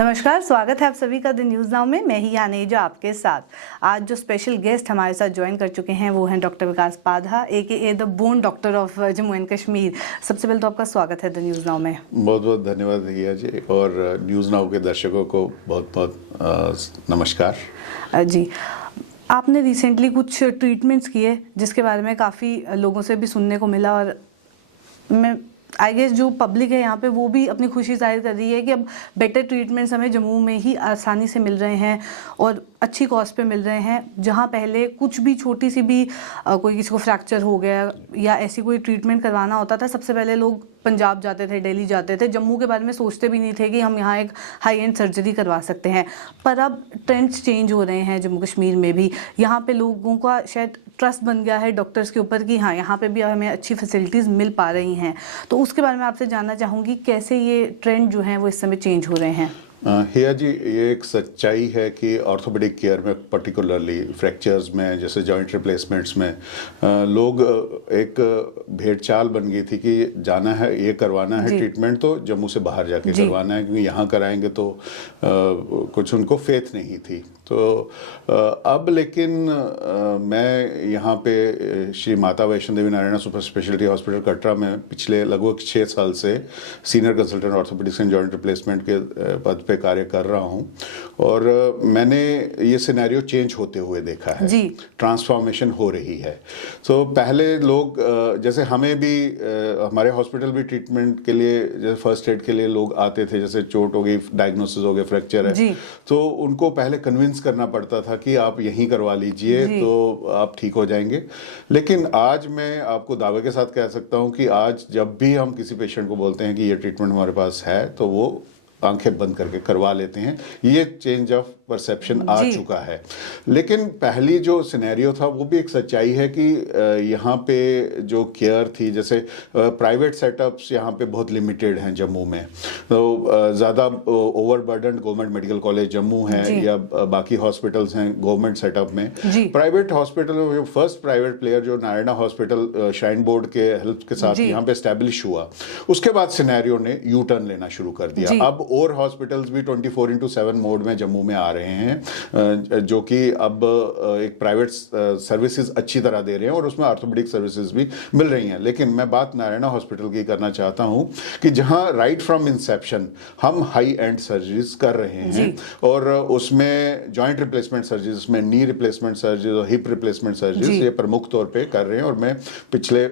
नमस्कार, स्वागत है आप सभी का द न्यूज़ नाउ में। मैं ही यानेजा आपके साथ। आज जो स्पेशल गेस्ट हमारे साथ ज्वाइन कर चुके हैं वो हैं doctor Vikas Padha AKA the bone doctor of Jammu and Kashmir. सबसे पहले तो आपका स्वागत है द न्यूज़ नाउ में। बहुत बहुत धन्यवाद भैया जी, और न्यूज़ नाउ के दर्शकों को बहुत बहुत नमस्कार जी, आपने रिसेंटली कुछ ट्रीटमेंट्स किए जिसके बारे में काफ़ी लोगों से भी सुनने को मिला, और मैं आई गेस जो पब्लिक है यहाँ पे वो भी अपनी खुशी जाहिर कर रही है कि अब बेटर ट्रीटमेंट्स हमें जम्मू में ही आसानी से मिल रहे हैं और अच्छी कॉस्ट पे मिल रहे हैं। जहाँ पहले कुछ भी छोटी सी भी कोई किसी को फ्रैक्चर हो गया या ऐसी कोई ट्रीटमेंट करवाना होता था, सबसे पहले लोग पंजाब जाते थे, दिल्ली जाते थे, जम्मू के बारे में सोचते भी नहीं थे कि हम यहाँ एक हाई एंड सर्जरी करवा सकते हैं। पर अब ट्रेंड्स चेंज हो रहे हैं जम्मू कश्मीर में भी। यहाँ पे लोगों का शायद ट्रस्ट बन गया है डॉक्टर्स के ऊपर कि हाँ, यहाँ पे भी हमें अच्छी फैसिलिटीज़ मिल पा रही हैं। तो उसके बारे में आपसे जानना चाहूँगी, कैसे ये ट्रेंड जो हैं वो इस समय चेंज हो रहे हैं। हिया जी, ये एक सच्चाई है कि ऑर्थोपेडिक केयर में पर्टिकुलरली फ्रैक्चर्स में, जैसे जॉइंट रिप्लेसमेंट्स में लोग एक भेड़चाल बन गई थी कि जाना है, ये करवाना है ट्रीटमेंट तो जम्मू से बाहर जाके करवाना है, क्योंकि यहाँ कराएंगे तो कुछ उनको फेथ नहीं थी। तो अब लेकिन मैं यहाँ पे Shri Mata Vaishno Devi Narayana super speciality hospital Katra में पिछले लगभग 6 साल से senior consultant orthopaedics and joint replacement के पद पे कार्य कर रहा हूँ, और मैंने ये सिनेरियो चेंज होते हुए देखा है, ट्रांसफॉर्मेशन हो रही है। तो पहले लोग जैसे हमें भी हमारे हॉस्पिटल भी ट्रीटमेंट के लिए, जैसे फर्स्ट एड के लिए लोग आते थे, जैसे चोट हो गई, डायग्नोसिस हो गया, फ्रैक्चर है, तो उनको पहले कन्विंस करना पड़ता था कि आप यहीं करवा लीजिए तो आप ठीक हो जाएंगे। लेकिन आज मैं आपको दावे के साथ कह सकता हूं कि आज जब भी हम किसी पेशेंट को बोलते हैं कि ये ट्रीटमेंट हमारे पास है, तो वो आंखें बंद करके करवा लेते हैं। ये चेंज ऑफ परसेप्शन आ चुका है। लेकिन पहली जो सिनेरियो था वो भी एक सच्चाई है कि यहाँ पे जो केयर थी, जैसे प्राइवेट सेटअप्स यहाँ पे बहुत लिमिटेड हैं जम्मू में, तो ज़्यादा overburden government medical college Jammu है या बाकी हॉस्पिटल्स हैं गवर्नमेंट सेटअप में। Private hospital, first private player जो नारायणा हॉस्पिटल श्राइन बोर्ड के हेल्प के साथ यहाँ पे एस्टेब्लिश हुआ, उसके बाद सिनेरियो ने यू टर्न लेना शुरू कर दिया। अब और हॉस्पिटल्स भी 24/7 मोड में जम्मू में आ रहे हैं, जो कि अब एक प्राइवेट सर्विसेज अच्छी तरह दे रहे हैं और उसमें ऑर्थोपेडिक सर्विसेज भी मिल रही हैं। लेकिन मैं बात नारायणा हॉस्पिटल की करना चाहता हूं कि जहां राइट फ्रॉम इंसेप्शन हम हाई एंड सर्जरीज कर रहे हैं, और उसमें जॉइंट रिप्लेसमेंट सर्जरीज, उसमें नी रिप्लेसमेंट सर्जरीज और हिप रिप्लेसमेंट सर्जरीज ये प्रमुख तौर पे कर रहे हैं। और मैं पिछले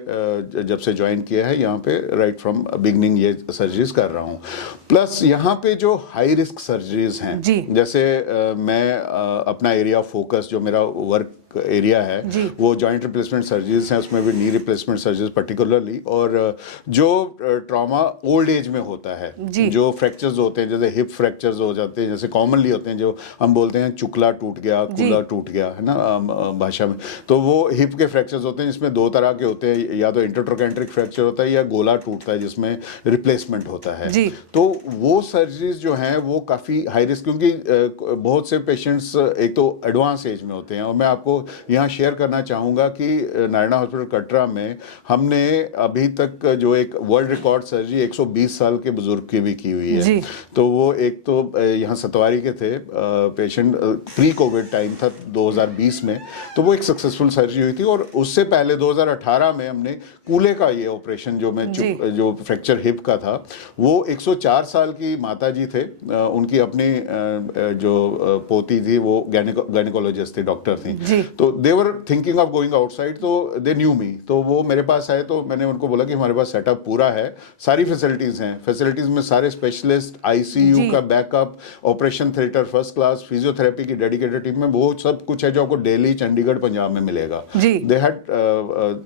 जब से ज्वाइन किया है यहाँ पे राइट फ्रॉम बिगनिंग ये सर्जरीज कर रहा हूँ। प्लस यहाँ पे जो हाई रिस्क सर्जरीज हैं, जैसे मैं अपना एरिया ऑफ फोकस, जो मेरा वर्क एरिया है, वो जॉइंट रिप्लेसमेंट सर्जरीज हैं, उसमें भी नी रिप्लेसमेंट सर्जरीज पर्टिकुलरली, और जो ट्रॉमा ओल्ड एज में होता है, जो फ्रैक्चर्स होते हैं, जैसे हिप फ्रैक्चर्स हो जाते हैं, जैसे कॉमनली होते हैं, जो हम बोलते हैं चुकला टूट गया, कूला टूट गया, है ना भाषा में, तो वो हिप के फ्रैक्चर्स होते हैं, जिसमें 2 तरह के होते हैं, या तो इंटरट्रोकेंट्रिक फ्रैक्चर होता है या गोला टूटता है जिसमें रिप्लेसमेंट होता है। तो वो सर्जरीज जो हैं वो काफ़ी हाई रिस्क, क्योंकि बहुत से पेशेंट्स एक तो एडवांस एज में होते हैं। और मैं आपको यहाँ शेयर करना चाहूँगा कि नारायणा हॉस्पिटल कटरा में हमने अभी तक जो एक वर्ल्ड रिकॉर्ड सर्जरी 120 साल के बुजुर्ग की भी की हुई है। तो वो एक तो यहाँ सतवारी के थे पेशेंट, प्री कोविड टाइम था 2020 में, तो वो एक सक्सेसफुल सर्जरी हुई थी। और उससे पहले 2018 में हमने कूले का ये ऑपरेशन, जो फ्रैक्चर हिप का था, वो 104 साल की माता जी थे, उनकी अपनी जो पोती थी वो गायनेकोलॉजिस्ट थी, डॉक्टर थी, तो they were thinking of going outside, तो दे न्यू मी। तो वो मेरे पास आए, तो मैंने उनको बोला कि हमारे पास सेटअप पूरा है, सारी फैसिलिटीज हैं, फैसिलिटीज में सारे स्पेशलिस्ट, आईसीयू का backup, operation theatre first class, physiotherapy की डेडिकेटेड टीम में, वो सब कुछ है जो आपको दिल्ली, चंडीगढ़, पंजाब में मिलेगा। दे हैड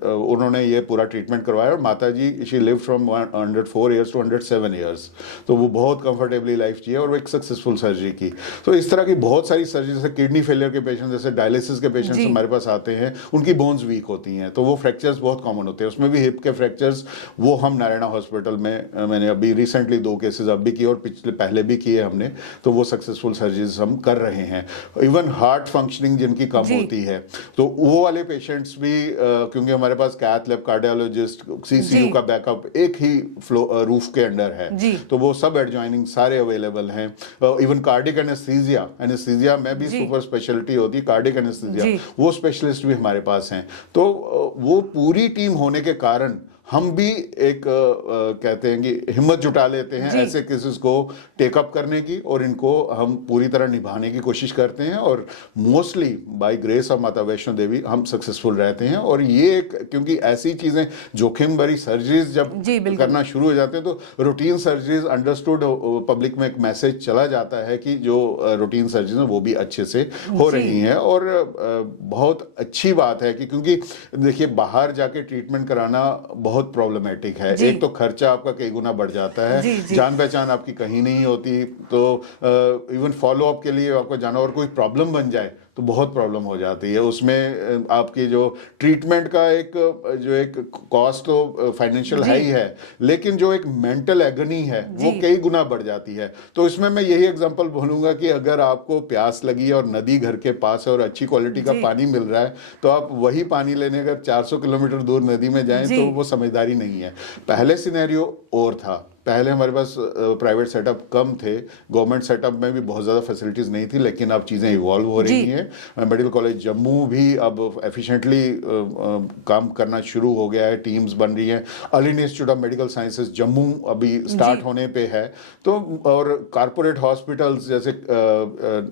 उन्होंने ये पूरा ट्रीटमेंट करवाया। और माता जी, she live from 104 years to 107 years, तो वो बहुत कंफर्टेबली लाइफ जिए और वो एक सक्सेसफुल सर्जरी की। तो इस तरह की बहुत सारी सर्जरी, जैसे किडनी फेलियर के पेशेंट, जैसे डायलिसिस के पेशेंट पेशेंट्स हमारे पास आते हैं उनकी बोन्स वीक होती हैं, तो वो फ्रैक्चर्स बहुत कॉमन होते हैं, उसमें भी हिप के फ्रैक्चर्स, वो हम नारायणा हॉस्पिटल में मैंने अभी रिसेंटली 2 केसेस अब भी किए और पहले भी किए हमने, तो वो सक्सेसफुल सर्जरीज हम कर रहे हैं। इवन हार्ट फंक्शनिंग जिनकी कम होती है, तो वो वाले पेशेंट्स भी क्योंकि हमारे पास कैथ लैब, कार्डियोलॉजिस्ट, सीसीयू का बैकअप एक ही रूफ के अंडर है, तो वो सब एडजॉइनिंग सारे अवेलेबल हैं। इवन कार्डिक एनेस्थीसिया में भी सुपर स्पेशलिटी होती है, कार्डिक एनेस्थीसिया, वो स्पेशलिस्ट भी हमारे पास हैं। तो वो पूरी टीम होने के कारण हम भी एक कहते हैं कि हिम्मत जुटा लेते हैं ऐसे केसेस को टेकअप करने की, और इनको हम पूरी तरह निभाने की कोशिश करते हैं, और मोस्टली बाय ग्रेस ऑफ माता वैष्णो देवी हम सक्सेसफुल रहते हैं। और ये क्योंकि ऐसी चीजें जोखिम भरी सर्जरीज जब करना शुरू हो जाते हैं, तो रूटीन सर्जरीज अंडरस्टूड, पब्लिक में एक मैसेज चला जाता है कि जो रूटीन सर्जरीज हैं वो भी अच्छे से हो रही हैं। और बहुत अच्छी बात है कि क्योंकि देखिए बाहर जाके ट्रीटमेंट कराना बहुत प्रॉब्लमेटिक है, एक तो खर्चा आपका कई गुना बढ़ जाता है, जान पहचान आपकी कहीं नहीं होती, तो इवन फॉलो अप के लिए आपको जाना, और कोई प्रॉब्लम बन जाए तो बहुत प्रॉब्लम हो जाती है। उसमें आपकी जो ट्रीटमेंट का एक कॉस्ट तो फाइनेंशियल है ही है, लेकिन जो एक मेंटल एगनी है वो कई गुना बढ़ जाती है। तो इसमें मैं यही एग्जांपल बोलूंगा कि अगर आपको प्यास लगी और नदी घर के पास है और अच्छी क्वालिटी का पानी मिल रहा है, तो आप वही पानी लेने अगर 400 किलोमीटर दूर नदी में जाएं तो वो समझदारी नहीं है। पहले सिनेरियो और था, पहले हमारे पास प्राइवेट सेटअप कम थे, गवर्नमेंट सेटअप में भी बहुत ज़्यादा फैसिलिटीज़ नहीं थी, लेकिन अब चीज़ें इवॉल्व हो रही हैं। मेडिकल कॉलेज जम्मू भी अब एफिशिएंटली काम करना शुरू हो गया है, टीम्स बन रही हैं। All India institute of medical sciences Jammu अभी स्टार्ट होने पे है। तो और कारपोरेट हॉस्पिटल्स जैसे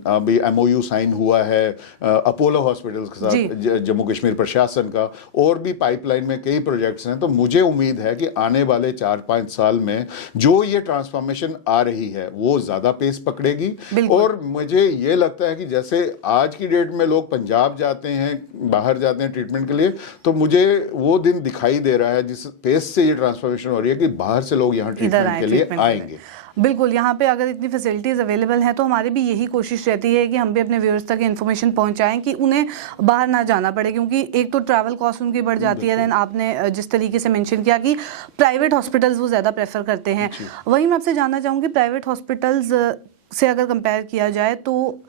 अभी MOU साइन हुआ है अपोलो हॉस्पिटल्स के साथ जम्मू कश्मीर प्रशासन का, और भी पाइपलाइन में कई प्रोजेक्ट्स हैं। तो मुझे उम्मीद है कि आने वाले 4-5 साल में जो ये ट्रांसफॉर्मेशन आ रही है वो ज्यादा पेस पकड़ेगी। और मुझे ये लगता है कि जैसे आज की डेट में लोग पंजाब जाते हैं, बाहर जाते हैं ट्रीटमेंट के लिए, तो मुझे वो दिन दिखाई दे रहा है जिस पेस से ये ट्रांसफॉर्मेशन हो रही है कि बाहर से लोग यहाँ ट्रीटमेंट के लिए आएंगे। बिल्कुल, यहाँ पे अगर इतनी फैसिलिटीज़ अवेलेबल हैं तो हमारी भी यही कोशिश रहती है कि हम भी अपने व्यूअर्स तक इन्फॉर्मेशन पहुँचाएं कि उन्हें बाहर ना जाना पड़े, क्योंकि एक तो ट्रैवल कॉस्ट उनकी बढ़ जाती है। देन आपने जिस तरीके से मेंशन किया कि प्राइवेट हॉस्पिटल्स वो ज़्यादा प्रेफर करते हैं, वही मैं आपसे जानना चाहूँगी प्राइवेट हॉस्पिटल्स से अगर कंपेयर किया जाए तो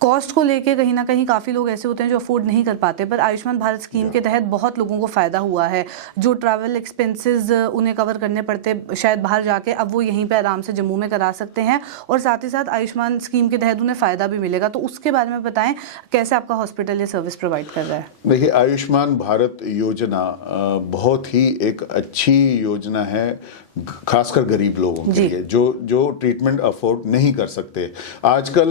कॉस्ट को लेके कहीं ना कहीं काफ़ी लोग ऐसे होते हैं जो अफोर्ड नहीं कर पाते, पर आयुष्मान भारत स्कीम के तहत बहुत लोगों को फ़ायदा हुआ है। जो ट्रैवल एक्सपेंसेस उन्हें कवर करने पड़ते शायद बाहर जाके, अब वो यहीं पे आराम से जम्मू में करा सकते हैं, और साथ ही साथ आयुष्मान स्कीम के तहत उन्हें फ़ायदा भी मिलेगा। तो उसके बारे में बताएं, कैसे आपका हॉस्पिटल ये सर्विस प्रोवाइड कर रहा है? देखिए, आयुष्मान भारत योजना बहुत ही एक अच्छी योजना है, खासकर गरीब लोगों के लिए जो ट्रीटमेंट अफोर्ड नहीं कर सकते। आजकल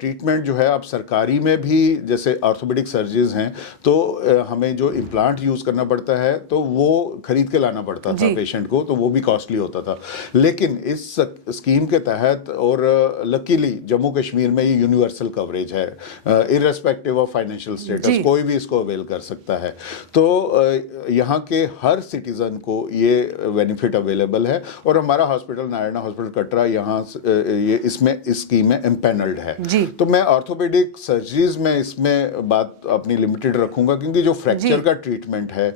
ट्रीटमेंट जो है आप सरकारी में भी, जैसे ऑर्थोपेडिक सर्जरीज हैं तो हमें जो इम्प्लांट यूज करना पड़ता है तो वो खरीद के लाना पड़ता था पेशेंट को, तो वो भी कॉस्टली होता था। लेकिन इस स्कीम के तहत, और लकीली जम्मू कश्मीर में ये यूनिवर्सल कवरेज है, इररेस्पेक्टिव ऑफ फाइनेंशियल स्टेटस कोई भी इसको अवेल कर सकता है। तो यहाँ के हर सिटीजन को ये बेनिफिट अवेलेबल है। और हमारा हॉस्पिटल नारायणा हॉस्पिटल कटरा यहाँ ये इसमें इस स्कीम में एम्पैनल्ड है। तो मैं ऑर्थोपेडिक सर्जरीज में इसमें बात अपनी लिमिटेड रखूंगा, क्योंकि जो फ्रैक्चर का ट्रीटमेंट है,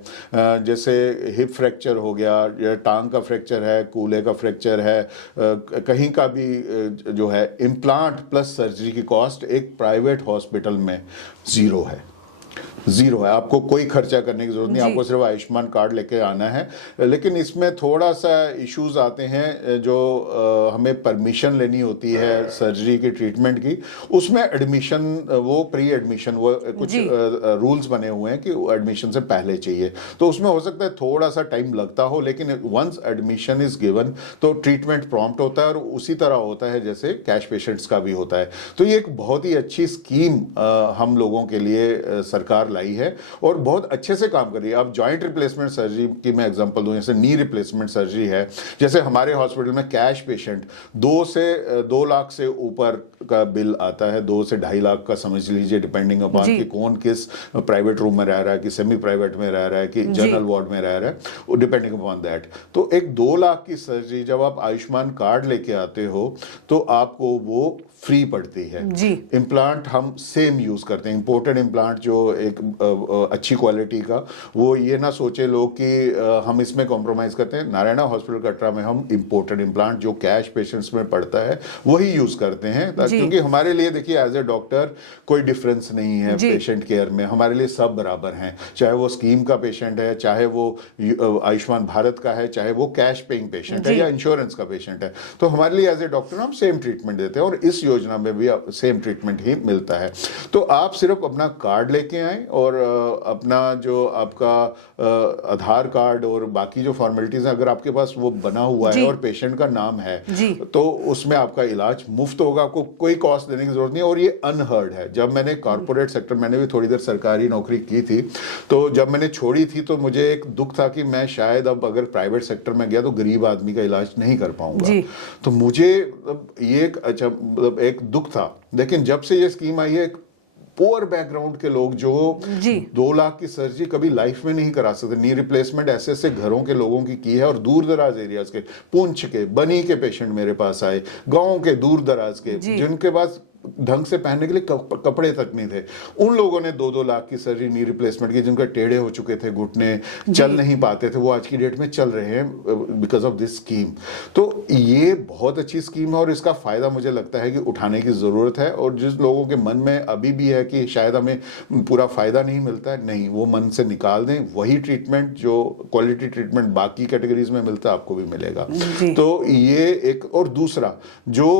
जैसे हिप फ्रैक्चर हो गया या टांग का फ्रैक्चर है, कूल्हे का फ्रैक्चर है, कहीं का भी जो है इम्प्लांट प्लस सर्जरी की कॉस्ट एक प्राइवेट हॉस्पिटल में ज़ीरो है। आपको कोई खर्चा करने की जरूरत नहीं, आपको सिर्फ आयुष्मान कार्ड लेके आना है। लेकिन इसमें थोड़ा सा इश्यूज आते हैं, जो हमें परमिशन लेनी होती है सर्जरी की ट्रीटमेंट की, उसमें एडमिशन, वो प्री एडमिशन, वो कुछ रूल्स बने हुए हैं कि एडमिशन से पहले चाहिए, तो उसमें हो सकता है थोड़ा सा टाइम लगता हो, लेकिन वंस एडमिशन इज गिवन तो ट्रीटमेंट प्रॉम्प्ट होता है, और उसी तरह होता है जैसे कैश पेशेंट्स का भी होता है। तो ये एक बहुत ही अच्छी स्कीम हम लोगों के लिए सरकार लाई है और बहुत अच्छे से काम कर रही है। अब जॉइंट रिप्लेसमेंट सर्जरी की मैं एग्जांपल दूं, जैसे नी रिप्लेसमेंट सर्जरी है, जैसे हमारे हॉस्पिटल में कैश पेशेंट 2 लाख से ऊपर का बिल आता है, 2 से 2.5 लाख का समझ लीजिए, डिपेंडिंग अपॉन कि कौन किस प्राइवेट रूम में रह रहा है, कि सेमी प्राइवेट में रह रहा है, कि जनरल वार्ड में रह रहा है, डिपेंडिंग अपॉन दैट। तो एक 2 लाख की सर्जरी जब आप आयुष्मान कार्ड लेके आते हो तो आपको वो फ्री पड़ती है जी। इम्प्लांट हम सेम यूज करते हैं, इंपोर्टेड इम्प्लांट जो एक अच्छी क्वालिटी का, वो ये ना सोचे लोग कि हम इसमें कॉम्प्रोमाइज करते हैं। नारायणा हॉस्पिटल कटरा में हम इंपोर्टेड इम्प्लांट जो कैश पेशेंट्स में पड़ता है वही यूज करते हैं, क्योंकि हमारे लिए देखिए एज ए डॉक्टर कोई डिफरेंस नहीं है पेशेंट केयर में, हमारे लिए सब बराबर हैं, चाहे वो स्कीम का पेशेंट है, चाहे वो आयुष्मान भारत का है, चाहे वो कैश पेइंग पेशेंट है या इंश्योरेंस का पेशेंट है। तो हमारे लिए एज ए डॉक्टर हम सेम ट्रीटमेंट देते हैं और इस योजना में भी सेम ट्रीटमेंट ही मिलता है। तो आप सिर्फ अपना कार्ड लेके आए और अपना जो आपका आधार कार्ड और बाकी जो फॉर्मेलिटीज हैं, अगर आपके पास वो बना हुआ है और पेशेंट का नाम है तो उसमें आपका इलाज मुफ्त होगा, आपको कोई कॉस्ट देने की जरूरत नहीं है। और ये अनहर्ड है। जब मैंने कॉर्पोरेट सेक्टर, मैंने भी थोड़ी देर सरकारी नौकरी की थी, तो जब मैंने छोड़ी थी तो मुझे एक दुख था कि मैं शायद अब अगर प्राइवेट सेक्टर में गया तो गरीब आदमी का इलाज नहीं कर पाऊंगा। तो मुझे ये एक दुख था। लेकिन जब से ये स्कीम आई है, पुअर बैकग्राउंड के लोग जो 2 लाख की सर्जरी कभी लाइफ में नहीं करा सकते, नी रिप्लेसमेंट ऐसे ऐसे घरों के लोगों की है और दूर दराज एरियाज के, पुंछ के, बनी के पेशेंट मेरे पास आए, गांव के दूर दराज के, जिनके पास ढंग से पहनने के लिए कपड़े तक नहीं थे, उन लोगों ने 2-2 लाख की सर्जरी नी रिप्लेसमेंट की, जिनका टेढ़े हो चुके थे घुटने, चल नहीं पाते थे, वो आज की डेट में चल रहे हैं बिकॉज ऑफ दिस स्कीम। तो ये बहुत अच्छी स्कीम है और इसका फायदा मुझे लगता है कि उठाने की जरूरत है। और जिस लोगों के मन में अभी भी है कि शायद हमें पूरा फायदा नहीं मिलता है, नहीं, वो मन से निकाल दें, वही ट्रीटमेंट जो क्वालिटी ट्रीटमेंट बाकी कैटेगरीज में मिलता है आपको भी मिलेगा। तो ये एक। और दूसरा जो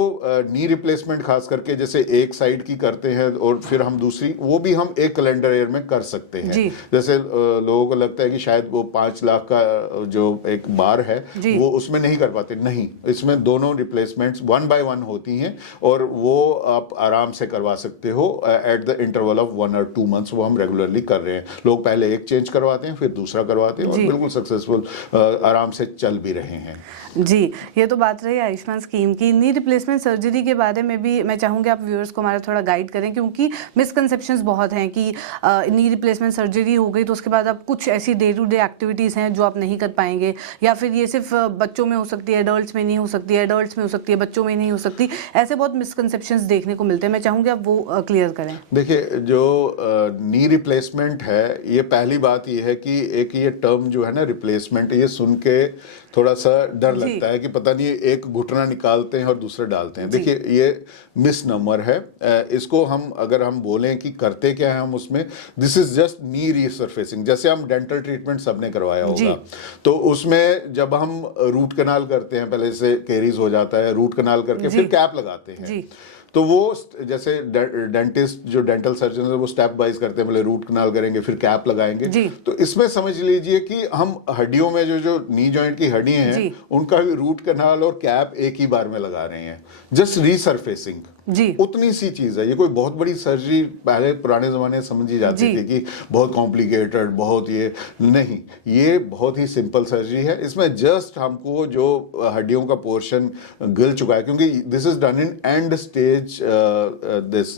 नी रिप्लेसमेंट खास करके जैसे एक साइड की करते हैं और फिर हम दूसरी, वो भी हम एक कैलेंडर ईयर में कर सकते हैं। जैसे लोगों को लगता है कि शायद वो 5 लाख का जो एक बार है वो उसमें नहीं कर पाते, नहीं, इसमें दोनों रिप्लेसमेंट्स 1 by 1 होती हैं और वो आप आराम से करवा सकते हो at the interval of 1 or 2 months। वो हम रेगुलरली कर रहे हैं। लोग पहले एक चेंज करवाते हैं, फिर दूसरा करवाते हैं और बिल्कुल सक्सेसफुल आराम से चल भी रहे हैं। जी, ये तो बात रही आयुष्मान स्कीम की। नी रिप्लेसमेंट सर्जरी के बारे में भी मैं चाहूँगी आप व्यूअर्स को हमारा थोड़ा गाइड करें, क्योंकि मिसकंसेप्शंस बहुत हैं कि नी रिप्लेसमेंट सर्जरी हो गई तो उसके बाद अब कुछ ऐसी डे टू डे एक्टिविटीज़ हैं जो आप नहीं कर पाएंगे, या फिर ये सिर्फ बच्चों में हो सकती है, एडल्ट्स में नहीं हो सकती है, एडल्ट्स में हो सकती है, बच्चों में नहीं हो सकती। ऐसे बहुत मिसकंसेप्शंस देखने को मिलते हैं। मैं चाहूँगी आप वो क्लियर करें। देखिए, जो नी रिप्लेसमेंट है, ये पहली बात ये है कि एक ये टर्म जो है ना रिप्लेसमेंट, ये सुन के थोड़ा सा डर लगता है कि पता नहीं एक घुटना निकालते हैं और दूसरा डालते हैं। देखिए, ये मिसनंबर है। इसको हम अगर हम बोलें कि करते क्या है हम उसमें, this is just knee resurfacing. जैसे हम डेंटल ट्रीटमेंट सबने करवाया होगा, तो उसमें जब हम रूट कनाल करते हैं, पहले से केरीज हो जाता है, रूट कनाल करके फिर कैप लगाते हैं। तो वो जैसे डेंटिस्ट जो डेंटल सर्जन है वो स्टेप वाइज करते हैं, पहले रूट कनाल करेंगे फिर कैप लगाएंगे। तो इसमें समझ लीजिए कि हम हड्डियों में जो नी जॉइंट की हड्डियां हैं उनका भी रूट कनाल और कैप एक ही बार में लगा रहे हैं, जस्ट रीसरफेसिंग। उतनी सी चीज है। ये कोई बहुत बड़ी सर्जरी पहले पुराने जमाने समझी जाती थी कि बहुत कॉम्प्लिकेटेड, बहुत ये नहीं, ये बहुत ही सिंपल सर्जरी है। इसमें जस्ट हमको जो हड्डियों का पोर्शन गिल चुका है, क्योंकि this is done in and stage this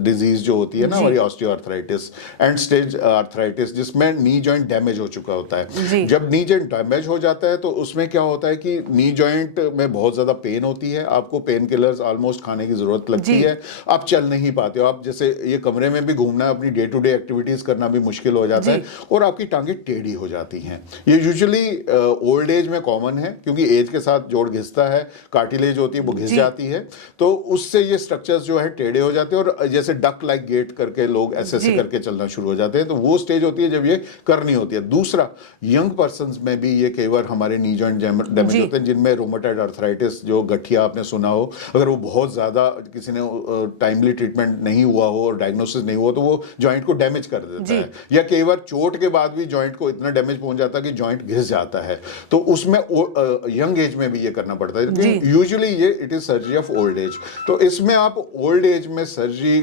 disease जो होती है ना हमारी ऑस्टियोआर्थराइटिस, एंड स्टेज आर्थराइटिस, जिसमें नी जॉइंट डैमेज हो चुका होता है। जब नी जॉइंट डैमेज हो जाता है तो उसमें क्या होता है कि नी जॉइंट में बहुत ज्यादा पेन होती है, आपको पेन किलर्स ऑलमोस्ट खाने की जरूरत लगती है, आप चल नहीं पाते हो, आप जैसे ये कमरे में भी घूमना, अपनी डे टू डे एक्टिविटीज करना भी मुश्किल हो जाता है और आपकी टांगे टेढ़ी हो जाती हैं। ये यूजुअली ओल्ड एज में कॉमन है, क्योंकि एज के साथ जोड़ घिसता है, कार्टिलेज होती है वो घिस जाती है, तो उससे ये स्ट्रक्चर्स जो है टेढ़े हो जाते हैं और जैसे डक लाइक गेट करके लोग ऐसे ऐसे करके चलना शुरू हो जाते हैं। तो वो स्टेज होती है जब ये करनी होती है। दूसरा, यंग पर्संस में भी ये कई बार हमारे नी जॉइंट डैमेज होते हैं, जिनमें रोमेटॉइड आर्थराइटिस, जो गठिया आपने सुना हो, अगर वो बहुत ज़्यादा किसी ने टाइमली ट्रीटमेंट नहीं हुआ हो और डायग्नोसिस नहीं हुआ तो वो जॉइंट को डैमेज कर देता है, या कई बार चोट के बाद भी जॉइंट को इतना डैमेज पहुंच जाता है कि जॉइंट घिस जाता है। तो उसमें यंग एज में भी ये करना पड़ता है, यूजुअली ये it is surgery of old age. तो इसमें आप ओल्ड एज में सर्जरी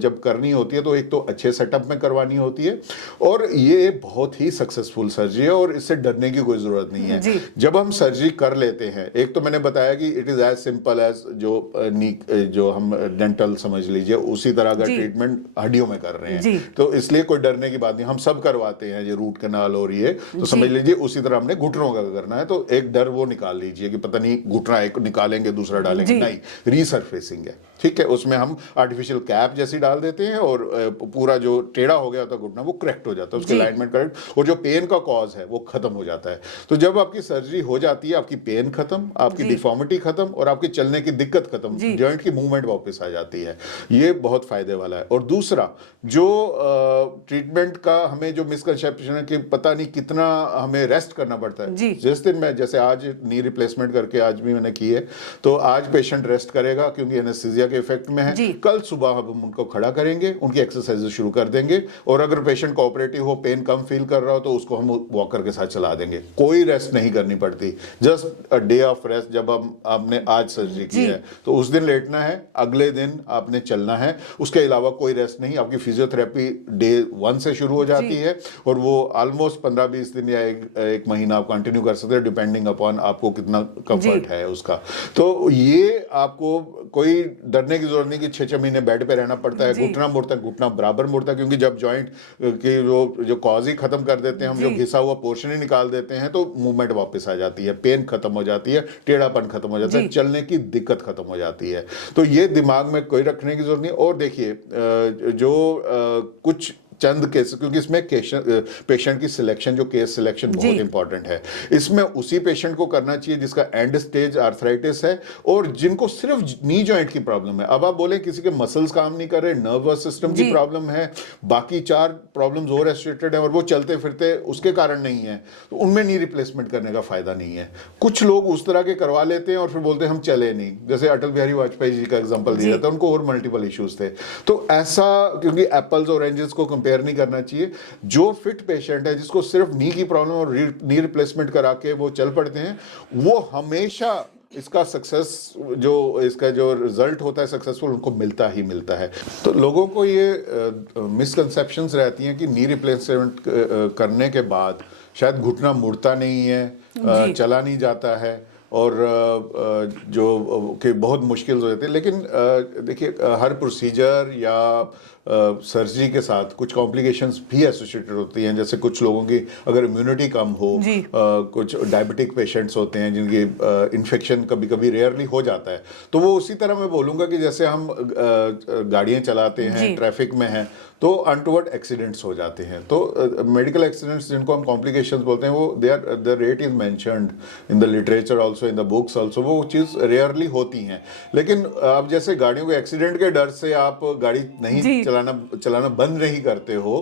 जब करनी होती है तो एक तो अच्छे सेटअप में करवानी होती है, और ये बहुत ही सक्सेसफुल सर्जरी है और इससे डरने की कोई जरूरत नहीं है। जब हम सर्जरी कर लेते हैं, एक तो मैंने बताया कि it is as simple as जो हम डेंटल समझ लीजिए उसी तरह का ट्रीटमेंट हड्डियों में कर रहे हैं, तो इसलिए कोई डरने की बात नहीं। हम सब करवाते हैं, ये रूट कैनाल और ये तो समझ लीजिए उसी तरह हमने घुटनों का करना है, तो एक डर वो निकाल लीजिए कि पता नहीं घुटना एक निकालेंगे दूसरा डालेंगे, नहीं, रीसरफेसिंग है, ठीक है। उसमें हम आर्टिफिशियल कैप जैसी डाल देते हैं और पूरा जो टेढ़ा हो गया होता है घुटना वो करेक्ट हो जाता है, उसके अलाइनमेंट करेक्ट, और जो पेन का कॉज है वो खत्म हो जाता है। तो जब आपकी सर्जरी हो जाती है, आपकी पेन खत्म, आपकी डिफॉर्मिटी खत्म और आपकी चलने की दिक्कत खत्म, जॉइंट की मूवमेंट वापस आ जाती है। ये बहुत फायदे वाला है। और दूसरा जो ट्रीटमेंट का हमें जो मिसकंसेप्शन है कि पता नहीं कितना हमें रेस्ट करना पड़ता है, जिस दिन मैं जैसे आज नी रिप्लेसमेंट करके आज भी मैंने की है, तो आज पेशेंट रेस्ट करेगा क्योंकि एनेस्थीसिया के इफेक्ट में है, कल सुबह हम उनको खड़ा करेंगे, उनकी एक्सरसाइज शुरू कर देंगे, और अगर पेशेंट कोऑपरेटिव हो, पेन कम फील कर रहा हो, तो उसको हम वॉकर के साथ चला देंगे। कोई रेस्ट नहीं करनी पड़ती, just a day of rest. जब आपने आज सर्जरी की है तो उस दिन लेटना है, अगले दिन आपने चलना है, उसके अलावा कोई रेस्ट नहीं। आपकी फिजियोथेरेपी डे 1 से शुरू हो जाती है और वो ऑलमोस्ट 15-20 दिन या एक महीना आप कंटिन्यू कर सकते हैं, डिपेंडिंग अपॉन आपको कितना कंफर्ट है उसका। तो ये आपको कोई डरने की जरूरत नहीं कि 6-6 महीने बेड पे रहना पड़ता है, घुटना मुड़ता है, घुटना बराबर मुड़ता है, क्योंकि जब जॉइंट की जो कॉज ही खत्म कर देते हैं हम, जो घिसा हुआ पोर्शन ही निकाल देते हैं, तो मूवमेंट वापस आ जाती है, पेन खत्म हो जाती है, टेढ़ापन खत्म हो जाता है, चलने की दिक्कत खत्म हो जाती है। तो ये दिमाग में कोई रखने की जरूरत नहीं। और देखिए जो कुछ चंद केस, क्योंकि इसमें पेशेंट की सिलेक्शन, जो केस सिलेक्शन बहुत इंपॉर्टेंट है, इसमें उसी पेशेंट को करना चाहिए जिसका एंड स्टेज आर्थराइटिस है और जिनको सिर्फ नी जॉइंट की प्रॉब्लम है। अब आप बोले किसी के मसल्स काम नहीं कर रहे, नर्वस सिस्टम की प्रॉब्लम है, बाकी 4 प्रॉब्लम्स और एसोसिएटेड है और वो चलते फिरते उसके कारण नहीं है, तो उनमें नी रिप्लेसमेंट करने का फायदा नहीं है। कुछ लोग उस तरह के करवा लेते हैं और फिर बोलते हैं हम चले नहीं, जैसे अटल बिहारी वाजपेयी जी का एग्जाम्पल दिया था, उनको और मल्टीपल इश्यूज थे। तो ऐसा, क्योंकि एप्पल्स और ऑरेंजेस को कंपेयर नहीं करना चाहिए। जो फिट पेशेंट है, जिसको सिर्फ नी की प्रॉब्लम और नी रिप्लेसमेंट करा के वो चल पड़ते हैं, वो हमेशा इसका सक्सेस, जो इसका जो रिजल्ट होता है सक्सेसफुल, उनको मिलता ही मिलता है। तो लोगों को ये मिसकंसेप्शंस रहती हैं कि नी रिप्लेसमेंट करने के बाद शायद घुटना मुड़ता नहीं है, चला नहीं जाता है और जो कि बहुत मुश्किल हो जाती है। लेकिन देखिए, हर प्रोसीजर या सर्जरी के साथ कुछ कॉम्प्लिकेशंस भी एसोसिएटेड होती हैं। जैसे कुछ लोगों की अगर इम्यूनिटी कम हो, कुछ डायबिटिक पेशेंट्स होते हैं जिनकी इन्फेक्शन कभी कभी रेयरली हो जाता है, तो वो उसी तरह मैं बोलूँगा कि जैसे हम गाड़ियाँ चलाते हैं, ट्रैफिक में हैं, तो अनटुवर्ड एक्सीडेंट्स हो जाते हैं। तो मेडिकल एक्सीडेंट्स जिनको हम कॉम्प्लिकेशंस बोलते हैं, वो the rate is mentioned in the literature also, in the books also, वो चीज़ रेयरली होती हैं। लेकिन अब जैसे गाड़ियों के एक्सीडेंट के डर से आप गाड़ी नहीं चलाना बंद नहीं करते हो,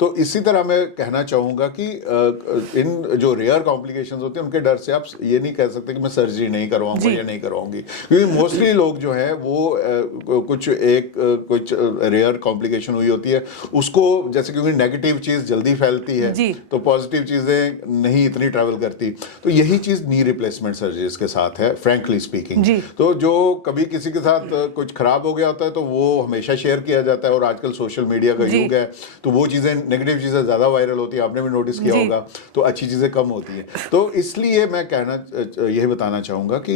तो इसी तरह मैं कहना चाहूँगा कि इन जो रेयर कॉम्प्लिकेशंस होते हैं उनके डर से आप ये नहीं कह सकते कि मैं सर्जरी नहीं करवाऊंगा या नहीं करवाऊंगी, क्योंकि मोस्टली लोग जो है वो कुछ रेयर कॉम्प्लिकेशन हुई होती है, उसको जैसे, क्योंकि नेगेटिव चीज जल्दी फैलती है तो पॉजिटिव चीजें नहीं इतनी ट्रैवल करती, तो यही चीज नी रिप्लेसमेंट सर्जरीज के साथ है, फ्रैंकली स्पीकिंग। तो जो कभी किसी के साथ कुछ खराब हो गया होता है तो वो हमेशा शेयर किया जाता है, और आजकल सोशल मीडिया का युग है, तो वो चीजें, नेगेटिव चीजें ज्यादा वायरल होती है, आपने भी नोटिस किया होगा, तो अच्छी चीजें कम होती है। तो इसलिए मैं यही बताना चाहूंगा कि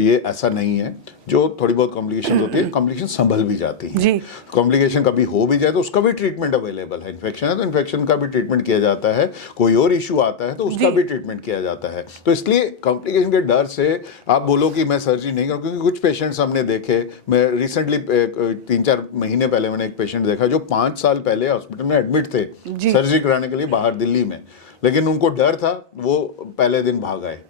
ये ऐसा नहीं है। जो थोड़ी बहुत कॉम्प्लिकेशन होती है, कॉम्प्लिकेशन संभल भी जाती है, कॉम्प्लिकेशन कभी हो भी जाए तो उसका भी ट्रीटमेंट अवेलेबल है। इन्फेक्शन है तो इन्फेक्शन का भी ट्रीटमेंट किया जाता है, कोई और इशू आता है तो उसका भी ट्रीटमेंट किया जाता है। तो इसलिए कॉम्प्लिकेशन के डर से आप बोलो कि मैं सर्जरी नहीं करूँ, क्योंकि कुछ पेशेंट्स हमने देखे, मैं रिसेंटली 3-4 महीने पहले मैंने एक पेशेंट देखा जो 5 साल पहले हॉस्पिटल में एडमिट थे सर्जरी कराने के लिए बाहर दिल्ली में, लेकिन उनको डर था, वो पहले दिन भाग आए।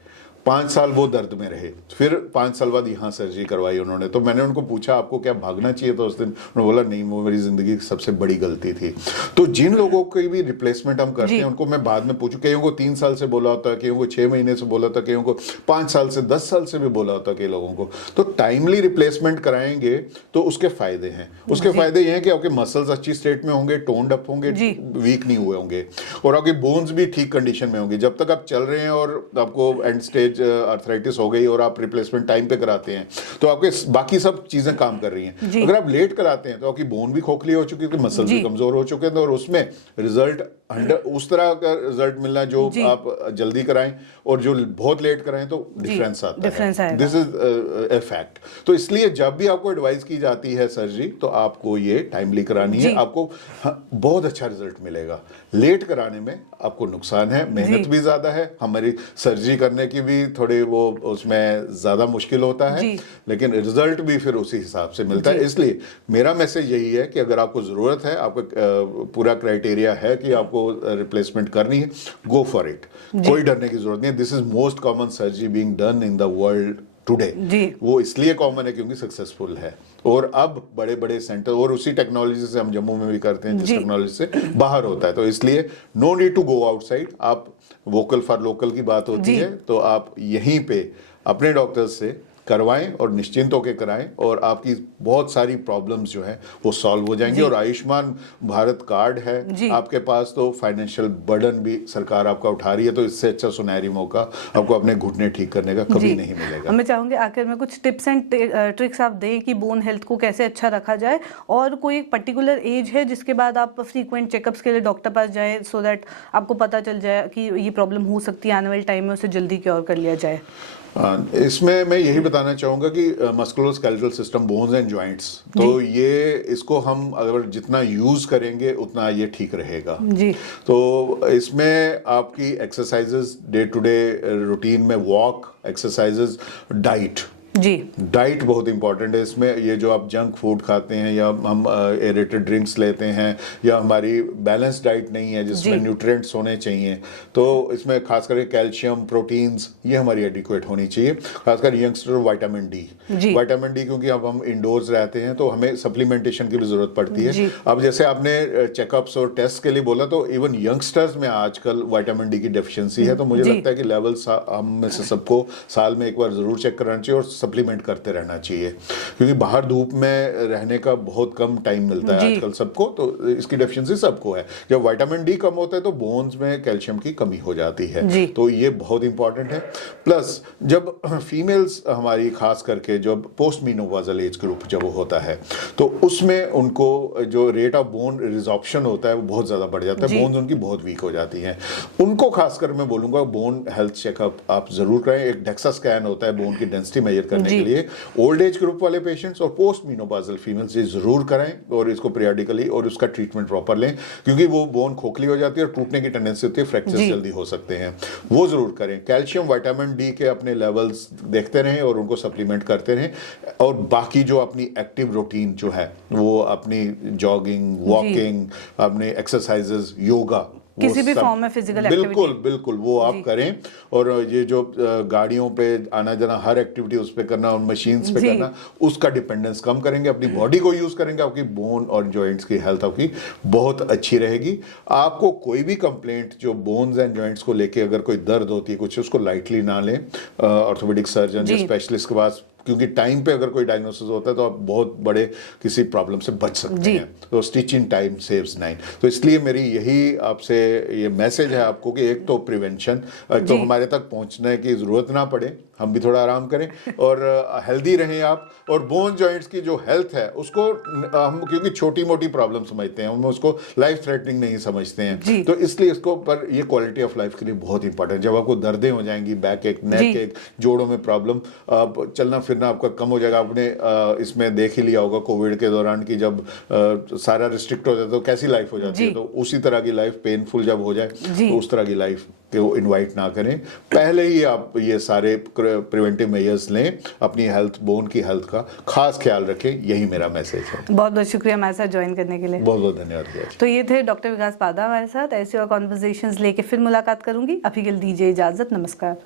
5 साल वो दर्द में रहे, फिर 5 साल बाद यहाँ सर्जरी करवाई उन्होंने। तो मैंने उनको पूछा आपको क्या भागना चाहिए था उस दिन? उन्होंने बोला नहीं, वो मेरी जिंदगी की सबसे बड़ी गलती थी। तो जिन लोगों की भी रिप्लेसमेंट हम करते हैं उनको मैं बाद में पूछूं, कईयों को 3 साल से बोला होता है, कईयों को 6 महीने से बोला था, कईयों को 5 साल से 10 साल से भी बोला होता है कई लोगों को। तो टाइमली रिप्लेसमेंट कराएंगे तो उसके फायदे हैं। उसके फायदे ये हैं कि आपके मसल्स अच्छी स्टेट में होंगे, टोन्ड अप होंगे, वीक नहीं हुए होंगे, और आपके बोन्स भी ठीक कंडीशन में होंगे। जब तक आप चल रहे हैं और आपको एंड स्टेज आर्थराइटिस हो गई और आप रिप्लेसमेंट टाइम पे कराते हैं तो आपके बाकी सब चीजें काम कर रही हैं। अगर आप लेट कराते हैं तो आपकी बोन भी खोखली हो चुकी है, मसल भी कमजोर हो चुके हैं, और उसमें रिजल्ट उस तरह का रिजल्ट मिलना जो आप जल्दी कराएं और जो बहुत लेट कराएं तो डिफरेंस आता है। This is a fact. तो इसलिए जब भी आपको एडवाइस की जाती है सर्जरी तो आपको ये टाइमली करानी है, आपको बहुत अच्छा रिजल्ट मिलेगा। लेट कराने में आपको नुकसान है, मेहनत भी ज्यादा है, हमारी सर्जरी करने की भी थोड़ी वो उसमें ज्यादा मुश्किल होता है, लेकिन रिजल्ट भी फिर उसी हिसाब से मिलता है। इसलिए मेरा मैसेज यही है कि अगर आपको जरूरत है, आपका पूरा क्राइटेरिया है कि आपको रिप्लेसमेंट करनी है, गो फॉर इट। कोई डरने की जरूरत नहीं है। This is most common surgery being done in the world today. वो इसलिए कॉमन है क्योंकि सक्सेसफुल है, और अब बड़े बड़े सेंटर और उसी टेक्नोलॉजी से हम जम्मू में भी करते हैं जिस टेक्नोलॉजी से बाहर होता है। तो इसलिए no need to go outside. आप वोकल फॉर लोकल की बात होती है तो आप यहीं पे अपने डॉक्टर से करवाएं और निश्चिंत होकर कराएं, और आपकी बहुत सारी प्रॉब्लम्स जो हैं वो सॉल्व हो जाएंगी। और आयुष्मान भारत कार्ड है आपके पास तो फाइनेंशियल बर्डन भी सरकार आपका उठा रही है, तो इससे अच्छा सुनहरी मौका आपको अपने घुटने ठीक करने का कभी नहीं मिलेगा। मैं चाहूंगी आखिर में कुछ टिप्स एंड ट्रिक्स आप दें कि बोन हेल्थ को कैसे अच्छा रखा जाए, और कोई एक पर्टिकुलर एज है जिसके बाद आप फ्रीक्वेंट चेकअप्स के लिए डॉक्टर पास जाए सो दैट आपको पता चल जाए कि ये प्रॉब्लम हो सकती है, आने वाले टाइम में उसे जल्दी क्योर कर लिया जाए। इसमें मैं यही बताना चाहूँगा कि musculoskeletal system, bones and joints, तो ये इसको हम अगर जितना यूज़ करेंगे उतना ये ठीक रहेगा जी। तो इसमें आपकी exercises, day to day routine में वॉक, एक्सरसाइजेज, डाइट बहुत इंपॉर्टेंट है इसमें। ये जो आप जंक फूड खाते हैं या हम एरेटेड ड्रिंक्स लेते हैं या हमारी बैलेंस डाइट नहीं है जिसमें न्यूट्रिएंट्स होने चाहिए, तो इसमें खास करके कैल्शियम, प्रोटीन्स, ये हमारी एडिक्वेट होनी चाहिए। खासकर यंगस्टर, विटामिन डी क्योंकि अब हम इंडोर्स रहते हैं तो हमें सप्लीमेंटेशन की भी जरूरत पड़ती है। अब जैसे आपने चेकअप्स और टेस्ट के लिए बोला, तो इवन यंगस्टर्स में आजकल विटामिन डी की डेफिशिएंसी है, तो मुझे लगता है कि लेवल्स हम में से सबको साल में एक बार जरूर चेक कराना चाहिए और सप्लीमेंट करते रहना चाहिए, क्योंकि बाहर धूप में रहने का बहुत कम टाइम मिलता है आजकल सबको, तो इसकी डेफिशिएंसी सबको है। जब विटामिन डी कम होता है तो बोन्स में कैल्शियम की कमी हो जाती है, तो ये बहुत इंपॉर्टेंट है। प्लस जब फीमेल्स हमारी खास करके जब पोस्ट मीनोपॉजल एज ग्रुप जब होता है तो उसमें उनको जो रेट ऑफ बोन रिजॉर्प्शन होता है वो बहुत ज्यादा बढ़ जाता है, बोन्स उनकी बहुत वीक हो जाती हैं। उनको खासकर मैं बोलूंगा बोन हेल्थ चेकअप आप जरूर कराएं। एक डेक्सा स्कैन होता है बोन की डेंसिटी मेजर करने के लिए, ओल्ड एज ग्रुप वाले पेशेंट्स और पोस्ट मीनोपॉजल फीमेल्स ये जरूर कराएं, और इसको पीरियडिकली और उसका ट्रीटमेंट प्रॉपर लें, क्योंकि वो बोन खोखली हो जाती है और टूटने की टेंडेंसी होती है, फ्रैक्चर्स जल्दी हो सकते हैं, वो जरूर करें। कैल्शियम, विटामिन डी के अपने लेवल्स देखते रहें और उनको सप्लीमेंट करते रहें, और बाकी जो अपनी एक्टिव रूटीन जो है वो अपनी जॉगिंग, वॉकिंग, अपने एक्सरसाइजेस, योगा, किसी भी फॉर्म में फिजिकल एक्टिविटी बिल्कुल वो आप करें। और ये जो गाड़ियों पे आना जाना हर एक्टिविटी उस पे करना और मशीन्स पे करना, उसका डिपेंडेंस कम करेंगे, अपनी बॉडी को यूज करेंगे, आपकी बोन और जॉइंट्स की हेल्थ आपकी बहुत अच्छी रहेगी। आपको कोई भी कंप्लेंट जो बोन्स एंड जॉइंट्स को लेके अगर कोई दर्द होती है कुछ, उसको लाइटली ना लें। ऑर्थोपेडिक सर्जन या स्पेशलिस्ट के पास, क्योंकि टाइम पे अगर कोई डायग्नोसिस होता है तो आप बहुत बड़े किसी प्रॉब्लम से बच सकते हैं। तो स्टिच इन टाइम सेव्स 9। तो इसलिए मेरी यही आपसे ये मैसेज है आपको कि एक तो प्रिवेंशन, तो हमारे तक पहुंचने की जरूरत ना पड़े, हम भी थोड़ा आराम करें और हेल्दी रहें आप। और बोन जॉइंट्स की जो हेल्थ है उसको हम क्योंकि छोटी मोटी प्रॉब्लम समझते हैं, हम उसको लाइफ थ्रेटनिंग नहीं समझते हैं, तो इसलिए इसको पर ये क्वालिटी ऑफ लाइफ के लिए बहुत इंपॉर्टेंट है। जब आपको दर्दें हो जाएंगी, बैक एक, नेक एक, जोड़ों में प्रॉब्लम, चलना फिरना आपका कम हो जाएगा। आपने इसमें देख ही लिया होगा कोविड के दौरान कि जब सारा रिस्ट्रिक्ट हो जाता है तो कैसी लाइफ हो जाती है, तो उसी तरह की लाइफ पेनफुल जब हो जाए तो उस तरह की लाइफ को इनवाइट ना करें। पहले ही आप ये सारे प्रिवेंटिव मेजर्स लें, अपनी हेल्थ, बोन की हेल्थ का खास ख्याल रखें, यही मेरा मैसेज है। बहुत बहुत शुक्रिया हमारे साथ ज्वाइन करने के लिए। बहुत बहुत धन्यवाद। तो ये थे डॉक्टर विकास पादा हमारे साथ। ऐसे और कॉन्वर्सेशंस लेके फिर मुलाकात करूंगी। अभी के लिए दीजिए इजाजत, नमस्कार।